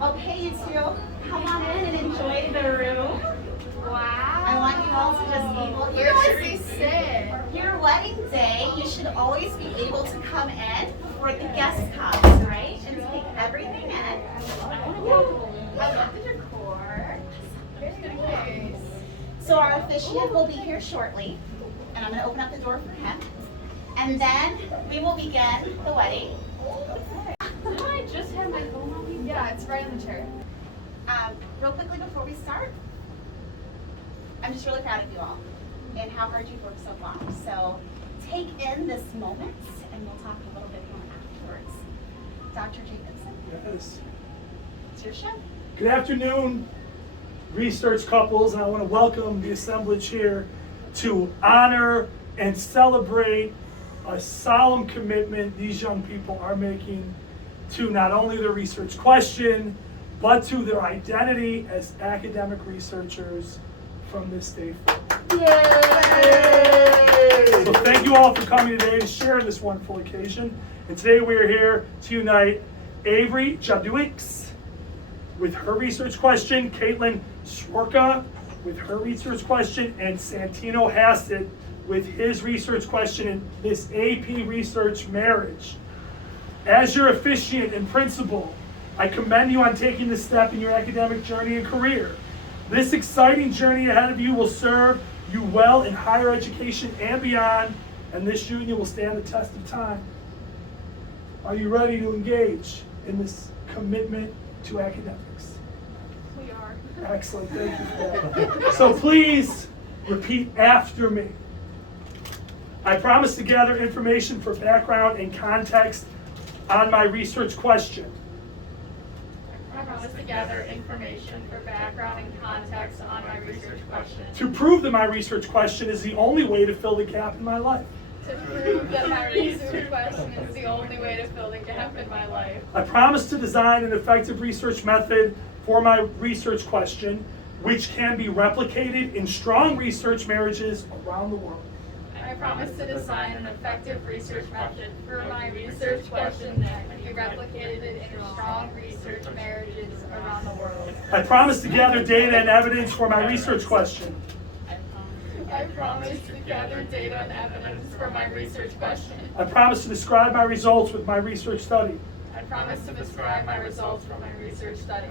Okay, you two, come on in and enjoy the room. Wow. I want you all to just be able. Where should we sit? Your wedding day, you should always be able to come in before the guest comes, right? And take everything in. I love the decor. Very nice. So our officiant will be here shortly, and I'm going to open up the door for him. And then we will begin the wedding. Didn't I just have my phone on me? Yeah, it's right on the chair. Real quickly before we start, I'm just really proud of you all and how hard you've worked so far. So take in this moment, and we'll talk a little bit more afterwards. Dr. Jacobson, Yes. it's your show. Good afternoon, research couples, and I want to welcome the assemblage here to honor and celebrate a solemn commitment these young people are making to not only their research question, but to their identity as academic researchers from this day forward. Yay! So thank you all for coming today to share this wonderful occasion. And today we are here to unite Avery Jadwiks with her research question, Caitlin Sworka with her research question, and Santino Hassett with his research question in this AP research marriage. As your officiant and principal, I commend you on taking this step in your academic journey and career. This exciting journey ahead of you will serve you well in higher education and beyond, and this union will stand the test of time. Are you ready to engage in this commitment to academics? We are. Excellent, thank you for that. So please repeat after me. I promise to gather information for background and context on my research question. I promise to gather information for background and context on my research question. To prove that my research question is the only way to fill the gap in my life. To prove that my research question is the only way to fill the gap in my life. I promise to design an effective research method for my research question, which can be replicated in strong research marriages around the world. I promise to design an effective research method for my research question that can be replicated in strong research marriages around the world. I promise to gather data and evidence for my research question. I promise to gather data and evidence for my research question. I promise to describe my results with my research study. I promise to describe my results from my research study.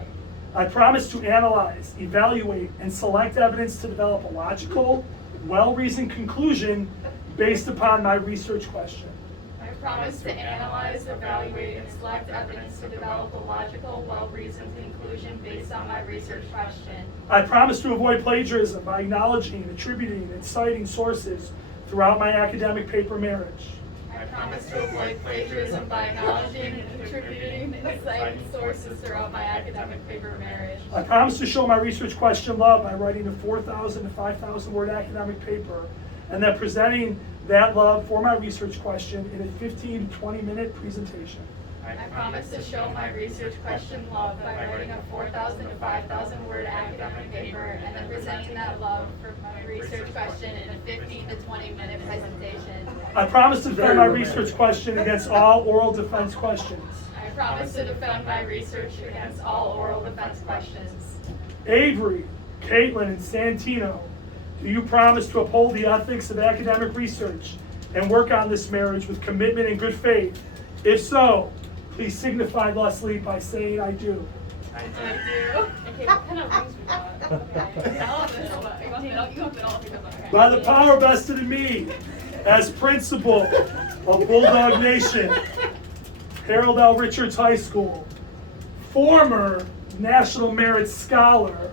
I promise to analyze, evaluate, and select evidence to develop a logical, well-reasoned conclusion based upon my research question. I promise to analyze, evaluate, and select evidence to develop a logical, well-reasoned conclusion based on my research question. I promise to avoid plagiarism by acknowledging, attributing, and citing sources throughout my academic paper marriage. I promise to avoid plagiarism by acknowledging, attributing, and citing sources throughout my academic paper marriage. I promise to show my research question love by writing a 4,000 to 5,000 word academic paper, and then presenting that love for my research question in a 15 to 20 minute presentation. I promise to show my research question love by writing a 4,000 to 5,000 word academic paper and then presenting that love for my research question in a 15 to 20 minute presentation. I promise to defend my research question against all oral defense questions. I promise to defend my research against all oral defense questions. Avery, Caitlin, and Santino, do you promise to uphold the ethics of academic research and work on this marriage with commitment and good faith? If so, please signify thusly by saying I do. I do. Okay, what kind of rings we got? By the power vested in me as principal of Bulldog Nation, Harold L. Richards High School, former National Merit Scholar,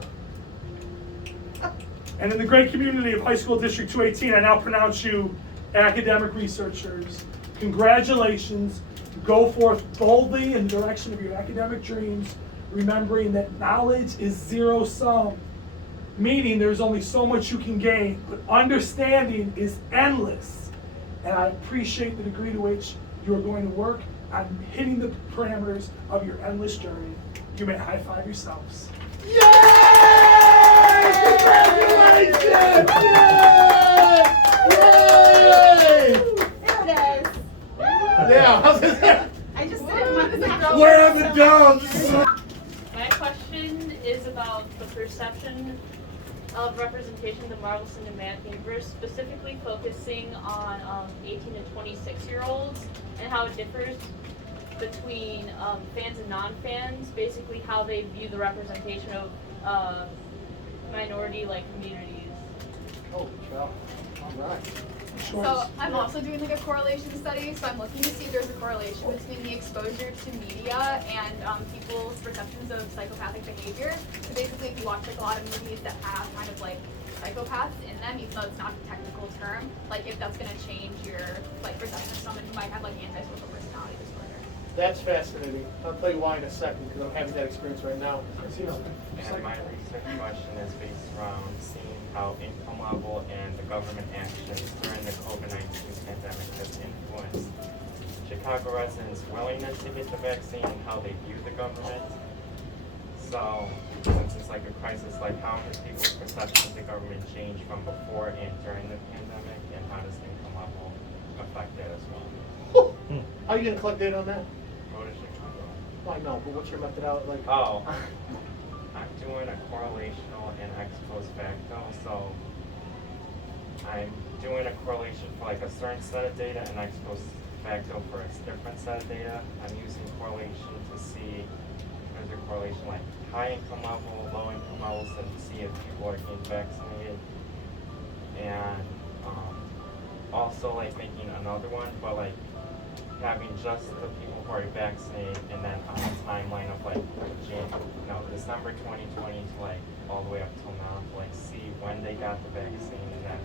and in the great community of High School District 218, I now pronounce you academic researchers. Congratulations. Go forth boldly in the direction of your academic dreams, remembering that knowledge is zero sum, meaning there's only so much you can gain, but understanding is endless. And I appreciate the degree to which you are going to work on hitting the parameters of your endless journey. You may high five yourselves. Yay! Congratulations! Yay! There it is. Yeah, I just didn't want this to happen. where have it gone? My question is about the perception of representation of the Marvel Cinematic Universe, specifically focusing on 18 to 26-year-olds and how it differs between fans and non-fans, basically how they view the representation of minority communities. Oh, wow. All right. Sure. So I'm also doing like a correlation study, so I'm looking to see if there's a correlation between the exposure to media and people's perceptions of psychopathic behavior. So basically, if you watch like a lot of movies that have kind of like psychopaths in them, even though it's not a technical term, like if that's gonna change your like perception of someone who might have like antisocial personality disorder. That's fascinating. I'll tell you why in a second, because I'm having that experience right now. And my research question is based around seeing how income level and the government actions during the COVID-19 pandemic has influenced Chicago residents' willingness to get the vaccine and how they view the government. So, since it's like a crisis, like how has people's perception of the government changed from before and during the pandemic, and how does income level affect that as well? How are you going to collect data on that? Go to Chicago. Well, I know, but what's your methodology? Like, Oh, I'm doing a correlational and ex post facto, so I'm doing a correlation for like a certain set of data and ex post facto for a different set of data. I'm using correlation to see if there's a correlation like high income level, low income levels, and see if people are getting vaccinated. And also like making another one, but like having just the people who are vaccinated and then on a timeline of like December 2020 to like all the way up till now to like see when they got the vaccine and then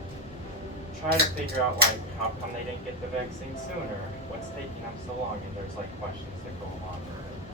try to figure out like how come they didn't get the vaccine sooner, what's taking them so long, and there's like questions that go along